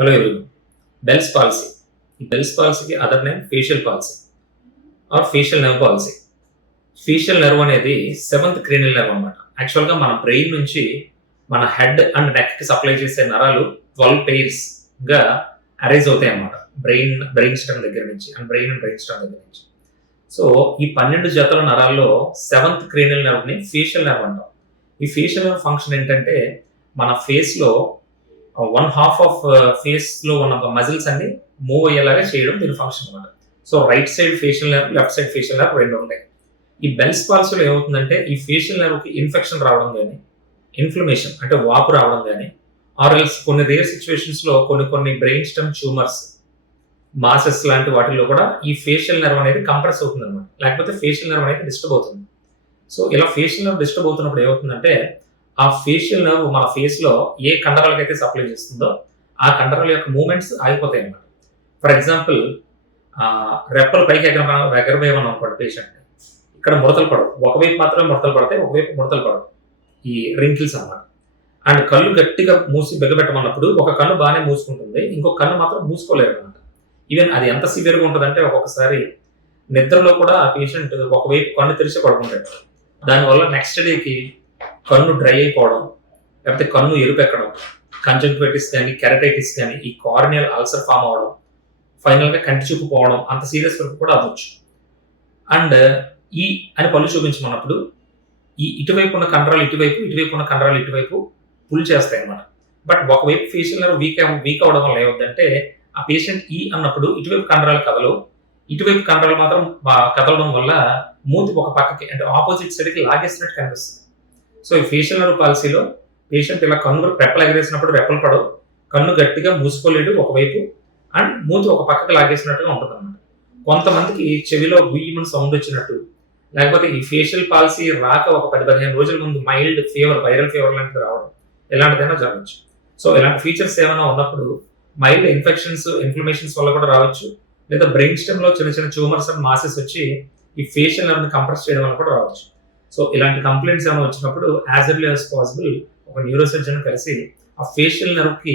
Hello everyone. Bell's palsy. ఈ Bell's పాలసీకి other name facial palsy or facial nerve palsy. Facial nerve అనేది seventh cranial nerve అనమాట. యాక్చువల్గా మన బ్రెయిన్ నుంచి మన హెడ్ అండ్ నెక్ కి సప్లై చేసే నరాలు 12 pairs గా అరేంజ్ అవుతాయి అన్నమాట. బ్రెయిన్ స్టెమ్ దగ్గర నుంచి అండ్ బ్రెయిన్ స్టెమ్ దగ్గర నుంచి. సో ఈ 12 జతల నరాల్లో సెవెంత్ క్రేనియల్ నర్వ్ ని ఫేషియల్ నర్వ్ అంటాం. ఈ ఫేషియల్ నర్వ్ ఫంక్షన్ ఏంటంటే మన ఫేస్ లో 1/2 ఆఫ్ ఫేస్ లో ఉన్న మజిల్స్ అన్ని మూవ్ అయ్యేలాగా చేయడం దీని ఫంక్షన్ అనమాట. So right side facial nerve, left side facial nerve రెండు ఉంటాయి. ఈ బెల్స్ పాలసీలో ఏమవుతుందంటే ఈ ఫేషియల్ నర్వ్ కి ఇన్ఫెక్షన్ రావడం కానీ, ఇన్ఫ్లమేషన్ అంటే వాపు రావడం కానీ, ఆర్ ఎల్స్ కొన్ని రేర్ సిచ్యువేషన్స్ లో కొన్ని బ్రెయిన్ స్టెమ్ ట్యూమర్స్, మాసెస్ లాంటి వాటిల్లో కూడా ఈ ఫేషియల్ నర్వ్ అనేది కంప్రెస్ అవుతుంది అనమాట. లేకపోతే ఫేషియల్ నర్వ్ అనేది డిస్టర్బ్ అవుతుంది. సో ఇలా ఫేషియల్ నర్వ్ డిస్టర్బ్ అవుతున్నప్పుడు ఏమవుతుందంటే ఆ ఫేషియల్ నర్వ్ మన ఫేస్ లో ఏ కండరాలకు అయితే సప్లై చేస్తుందో ఆ కండరాల యొక్క మూవ్మెంట్స్ ఆగిపోతాయి అన్నమాట. ఫర్ ఎగ్జాంపుల్ రెప్పలు పైకి ఎగరబోయమని అనుకోండి పేషెంట్, ఇక్కడ ముడతలు పడవు, ఒకవైపు మాత్రమే ముడతలు పడతాయి, ఒకవైపు ముడతలు పడవు, ఈ రింకిల్స్ అన్నమాట. అండ్ కళ్ళు గట్టిగా మూసి బిగ్గబెట్టమన్నప్పుడు ఒక కన్ను బాగానే మూసుకుంటుంది, ఇంకొక కన్ను మాత్రం మూసుకోలేరు అనమాట. ఈవెన్ అది ఎంత సివియర్గా ఉంటుందంటే ఒక్కొక్కసారి నిద్రలో కూడా ఆ పేషెంట్ ఒకవైపు కన్ను తెరిచి పడుకుంటాడు. దానివల్ల నెక్స్ట్ డేకి కన్ను డ్రై అయిపోవడం, లేకపోతే కన్ను ఎరుపెక్కడం, కంజంక్టివిటిస్ కానీ, కెరటైటిస్ కానీ, ఈ కార్నియల్ అల్సర్ ఫామ్ అవడం, ఫైనల్గా కంటి చూపు పోవడం, అంత సీరియస్ వరకు కూడా అవ్వచ్చు. అండ్ ఈ అని పళ్ళు చూపించమన్నప్పుడు ఈ ఇటువైపు ఉన్న కండరాలు ఇటువైపు ఉన్న కండరాలు ఇటువైపు పుల్ చేస్తాయి అన్నమాట. బట్ ఒకవైపు ఫేషియల్ నర్వ్ వీక్ అవడం వల్ల ఏమవుతుందంటే ఆ పేషెంట్ ఈ అన్నప్పుడు ఇటువైపు కండరాలు కదలవు, ఇటువైపు కండరాలు మాత్రం కదలడం వల్ల మూతి ఒక పక్కకి అంటే ఆపోజిట్ సైడ్కి లాగేసినట్టు కనిపిస్తుంది. సో ఈ ఫేషియల్ నర్వ్ పాలసీలో పేషెంట్ ఇలా కన్ను రెప్పలు ఎగరేసినప్పుడు రెప్పలు పడవు, కన్ను గట్టిగా మూసుకోలేడు ఒకవైపు, అండ్ మూతి ఒక పక్కకి లాగేసినట్టుగా ఉంటుంది అనమాట. కొంతమందికి చెవిలో గుయ్యమని సౌండ్ వచ్చినట్టు, లేకపోతే ఈ ఫేషియల్ పాలసీ రాక ఒక 10-15 రోజుల ముందు మైల్డ్ ఫీవర్, వైరల్ ఫీవర్ లాంటిది రావడం, ఇలాంటిదైనా జరగచ్చు. సో ఇలాంటి ఫీచర్స్ ఏమైనా ఉన్నప్పుడు మైల్డ్ ఇన్ఫ్లమేషన్స్ వల్ల కూడా రావచ్చు, లేదా బ్రెయిన్ స్టెమ్ లో చిన్న ట్యూమర్స్ అండ్ మాసెస్ వచ్చి ఈ ఫేషియల్ నర్వ్ ని కంప్రెస్ చేయడం వల్ల కూడా రావచ్చు. సో ఇలాంటి కంప్లైంట్స్ ఏమైనా వచ్చినప్పుడు యాజ్ ఎర్లీ యాజ్ పాసిబుల్ ఒక న్యూరోసర్జన్ కలిసి ఆ ఫేషియల్ నర్వ్ కి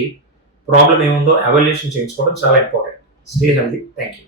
ప్రాబ్లం ఏముందో ఎవాల్యుయేషన్ చేయించుకోవడం చాలా important. Stay healthy. Thank you.